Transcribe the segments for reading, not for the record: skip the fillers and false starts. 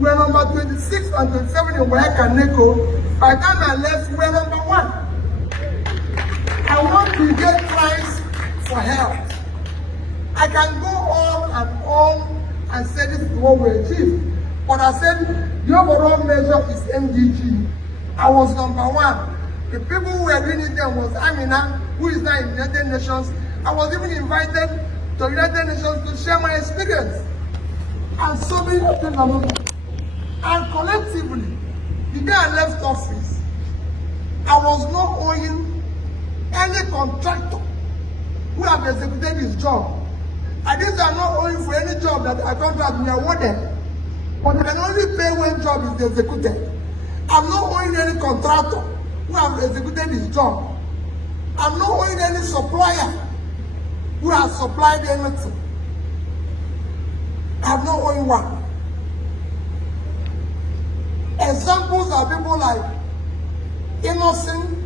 We're number 26 and 27 in Wayakaneko. By the time I left, we're number 1. I want to get prize for health. I can go on and say this is what we achieved. But I said the overall measure is MDG. I was number 1. The people who were doing it then was Amina, who is now in the United Nations. I was even invited to the United Nations to share my experience. And so many things are moving. And collectively, the day I left office, I was not owing any contractor who have executed his job. And these are not owing for any job that I contract me awarded. But I can only pay when job is executed. I'm not owing any contractor who have executed his job. I'm not owing any supplier who has supplied anything. I'm not owing one. Examples are people like Innocent,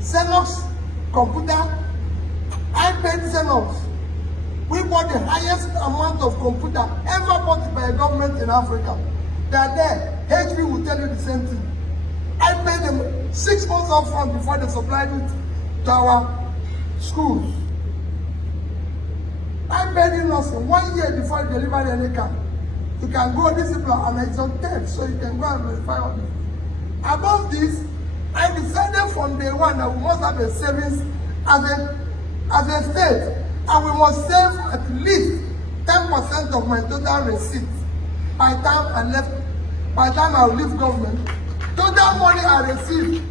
Xerox Computer. I paid Xerox. We bought the highest amount of computer ever bought by a government in Africa. They are there. HP will tell you the same thing. I paid them 6 months upfront before they supplied it to our schools. I paid Innocent 1 year before they delivered any car. You can go this people and it's on tape, so you can go and verify all this. Above this, I decided from day one that we must have a savings as a state, and we must save at least 10% of my total receipts by the time I leave government. Total money I received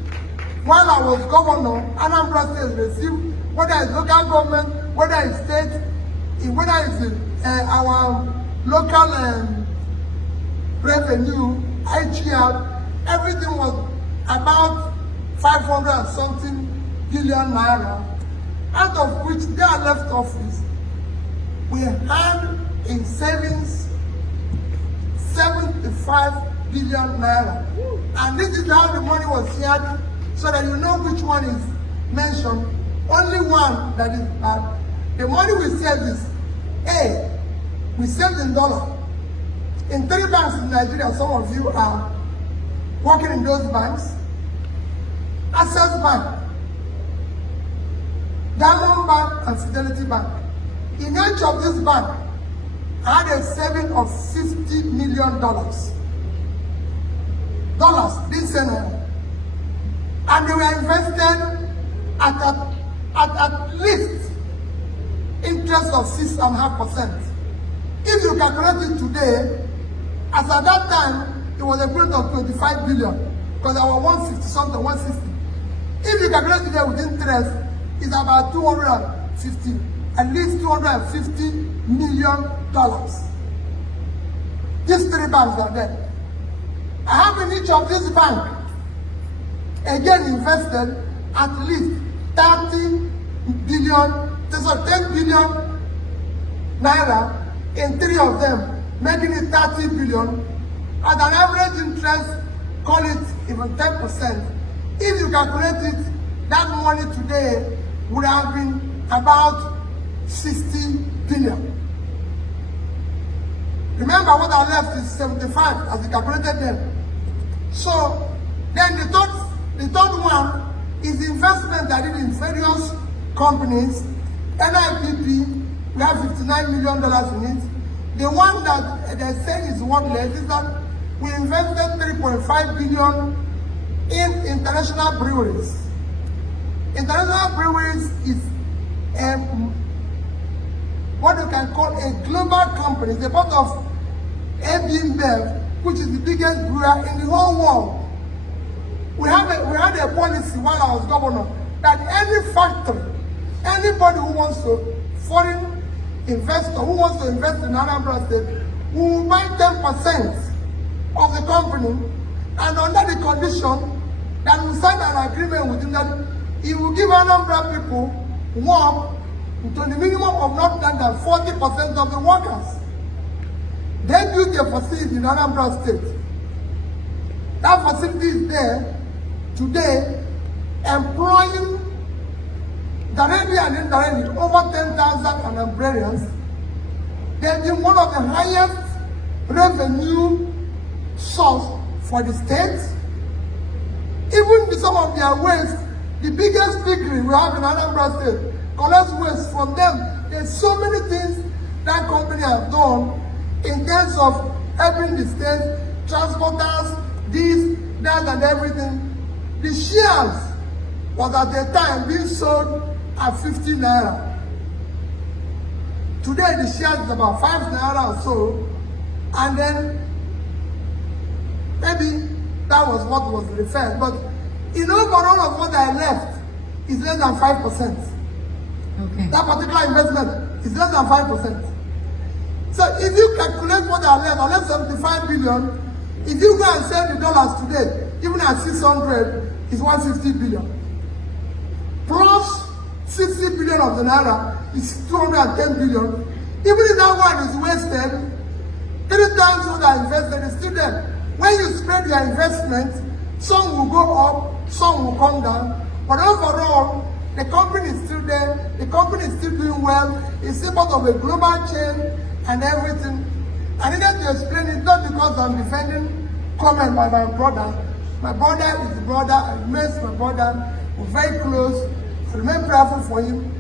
while I was governor, Anambra State received, whether it's local government, whether it's state, whether it's our local revenue, IGR, everything was about 500 and something billion naira, out of which they are left office. We had in savings 75 billion naira. And this is how the money was shared, so that you know which one is mentioned. Only one that is bad. The money we saved is A, we saved in dollar. In 3 banks in Nigeria, some of you are working in those banks. Access Bank, Diamond Bank, and Fidelity Bank. In each of these banks, I had a saving of $50 million. This year. And they were invested at least interest of 6.5%. If you calculate it today, as at that time, it was equivalent of 25 billion, because there were 150 something, 160. If you calculate it with interest, it's about 250, at least $250 million. These 3 banks are there. I have in each of these banks, again invested at least 10 billion naira in 3 of them, making it 30 billion, at an average interest, call it even 10%. If you calculate it, that money today would have been about 60 billion. Remember, what I left is 75 as we calculated them. So then the third one is investment I did in various companies. NIPP, we have $59 million in it. The one that they say is worthless is that we invested 3.5 billion in international breweries. International breweries is what you can call a global company. It's a part of AB InBev, which is the biggest brewer in the whole world. We had a policy while I was governor that any factory, anybody who wants to, foreign investor who wants to invest in Anambra State, will buy 10% of the company, and under the condition that we sign an agreement with him that he will give Anambra people work to the minimum of not less than 40% of the workers. They built a facility in Anambra State. That facility is there today, employing directly and indirectly over 10,000 Anambrarians. They've been one of the highest revenue for the state. Even some of their waste, the biggest piggery we have in Anambra State, collects waste from them. There's so many things that company has done in terms of helping the state, transporters, this, that, and everything. The shares was at the time being sold at 50 naira. Today the shares is about 5 naira or so, and then maybe that was what was referred. But in overall of what I left is less than 5%. Okay. That particular investment is less than 5%. So if you calculate what I left 75 billion. If you go and sell the dollars today, even at 600, it's 150 billion. Plus 60 billion of the naira is 210 billion. Even if that one is wasted, 3 times what I invested is still there. When you spread your investment, some will go up, some will come down. But overall, the company is still there. The company is still doing well. It's still part of a global chain and everything. I needed to explain it not because I'm defending comment by my brother. My brother is the brother. I miss my brother. We're very close. I remain prayerful for him.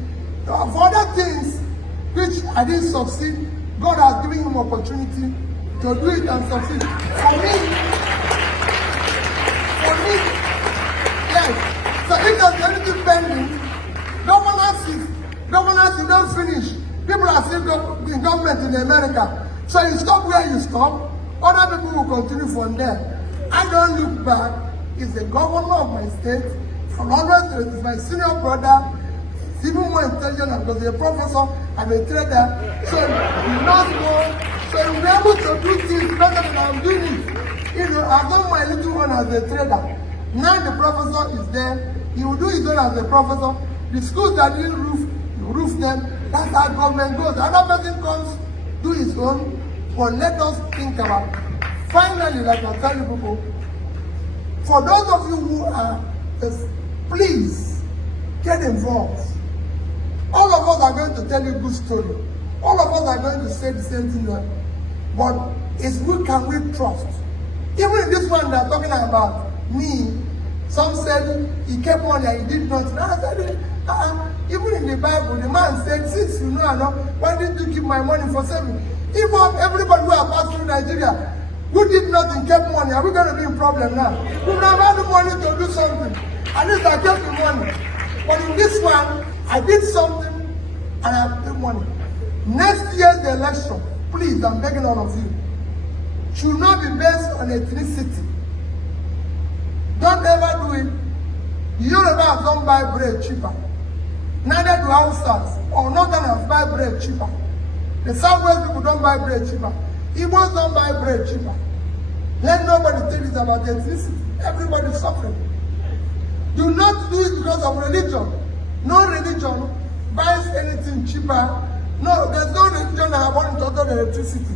For other things which I didn't succeed, God has given him opportunity to do it and succeed. For me, yes. So if there's anything pending, governance is not finished. People are still in government in America. So you stop where you stop, other people will continue from there. I don't look back. He's the governor of my state. From always, he's my senior brother. He's even more intelligent because he's a professor and a trader. So he knows more. So he'll be able to do things better than I'm doing it. You know, I've done my little one as a trader. Now the professor is there. He will do his own as a professor. The schools that didn't roof them. That's how government goes. Another person comes, do his own. But let us think about it. Finally, like I tell you people, for those of you who are, please get involved. All of us are going to tell you a good story. All of us are going to say the same thing. But it's who can we trust? Even in this one they're talking about me, some said he kept money and he did nothing. I said, even in the Bible, the man said, since you know, why didn't you keep my money for saving? If everybody who has passed through Nigeria, who did nothing, kept money, are we going to be in problem now? We have had the money to do something. At least I kept the money. But in this one, I did something and I paid money. Next year's election, please, I'm begging all of you, should not be based on ethnicity. Don't ever do it. The Yorubas don't buy bread cheaper. Neither do Hausas or Northerners buy bread cheaper. The Southwest people don't buy bread cheaper. Igbos don't buy bread cheaper. Let nobody tell us about ethnicity. Everybody's suffering. Do not do it because of religion. No religion buys anything cheaper. No, there's no religion that I want to talk about electricity.